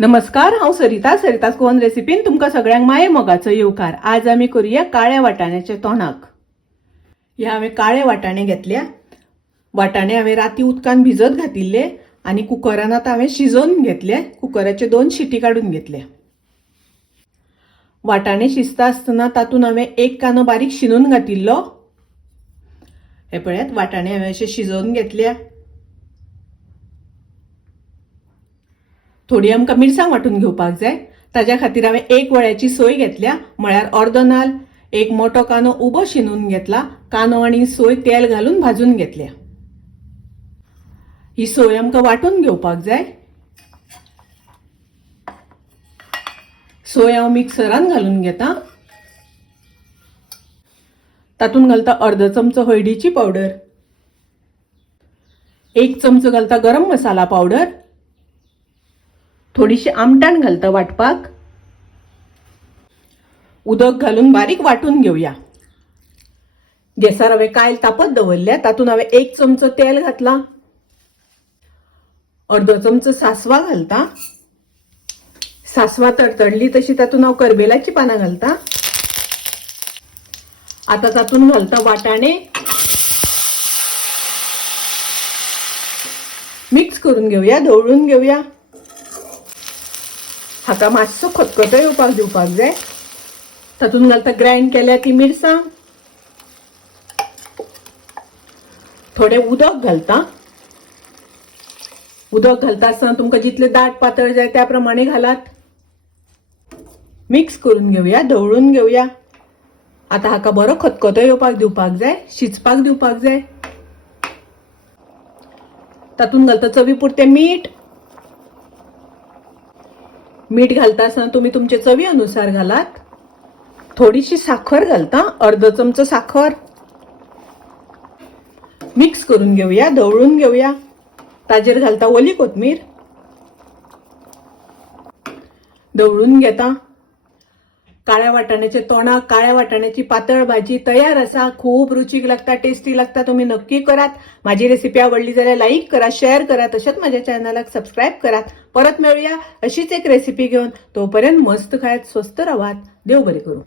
नमस्कार, हांव सरितास गोवन रेसिपीन तुमकां सगळ्यांक माये मोगाचो येवकार। आज आमी करूया काळ्या वाटाण्याचे तोंडाक। ह्या हांवें काळे वाटाणे घेतल्या। वाटाणे हांवें राती उदकान भिजत घातिल्ले आनी कुकरान आतां हांवें शिजोवन घेतले। कुकराचे 2 शिटी काडून घेतल्या। वाटाणे शिजता आसतना तातूंत हांवें 1 कांदो बारीक शिनून घातिल्लो। हे पळयात, वाटाणे हांवें अशे शिजोवन घेतल्या। थोडी आमकां मिरसांग वाटून घेवपाक जाय। ताज्या खातीर हांवें 1 वळ्याची सोय घेतल्या, म्हळ्यार अर्दो नाल्ल। 1 मोठो कांदो उबो शिनून घेतला। कांदो आनी सोय तेल घालून भाजून घेतल्या। ही सोय आमकां वाटून घेवपाक जाय। सोय हांव मिक्सरान घालून घेता। तातूंत घालता अर्धो चमचो हळदीची पावडर, 1 चमचो घालता गरम मसाला पावडर, थोडीशी आमटाण घालता वाटपाक। उदक घालून बारीक वाटून घेवया। गॅसार हांवें कायल तापत दवरल्या। तातूंत हांवें 1 चमचो तेल घातला, अर्धो चमचो सासवा घालता। सासवा तडतडली तशी तातूंत हांव करबेलाची पानां घालता। आता तातूंत घालता वाटाणे, मिक्स करून घेवया, ढवळून घेवया। हाका मातसो खतखतो येवपाक दिवपाक जाय। तातूंत घालता ग्राइंड केल्या ती मिरसांग, थोडे उदक घालता। उदक घालता आसतना तुमकां जितले दाट पातळ जाय त्या प्रमाणे घालात। मिक्स करून घेवया, ढवळून घेवया। आता हाका बरो खतखतो येवपाक दिवपाक जाय, शिजपाक दिवपाक जाय। तातूंत घालता चवी पुरते मीठ। मीठ घालता आसतना तुम्ही तुमचे चवी अनुसार घालात। थोडीशी साखर घालता, अर्धो चमचो साखर। मिक्स करून घेवया, ढवळून घेवया। ताजेर घालता ओली कोथमीर, ढवळून घेता। काळ्या वाटाण्याचे तोंडाक काळ्या वाटाण्याची पातळ भाजी तयार आसा। खूप रुचीक लागता, टेस्टी लागता। तुम्ही नक्की करात। माझी रेसिपी आवडली जाल्यार लाईक करा, शेअर करा, तशेंच माझ्या चॅनलाक सबस्क्राईब करात। परत मिळूया अशीच एक रेसिपी घेऊन। तोपर्यंत मस्त खायत, स्वस्त राहात। देव बरे करू।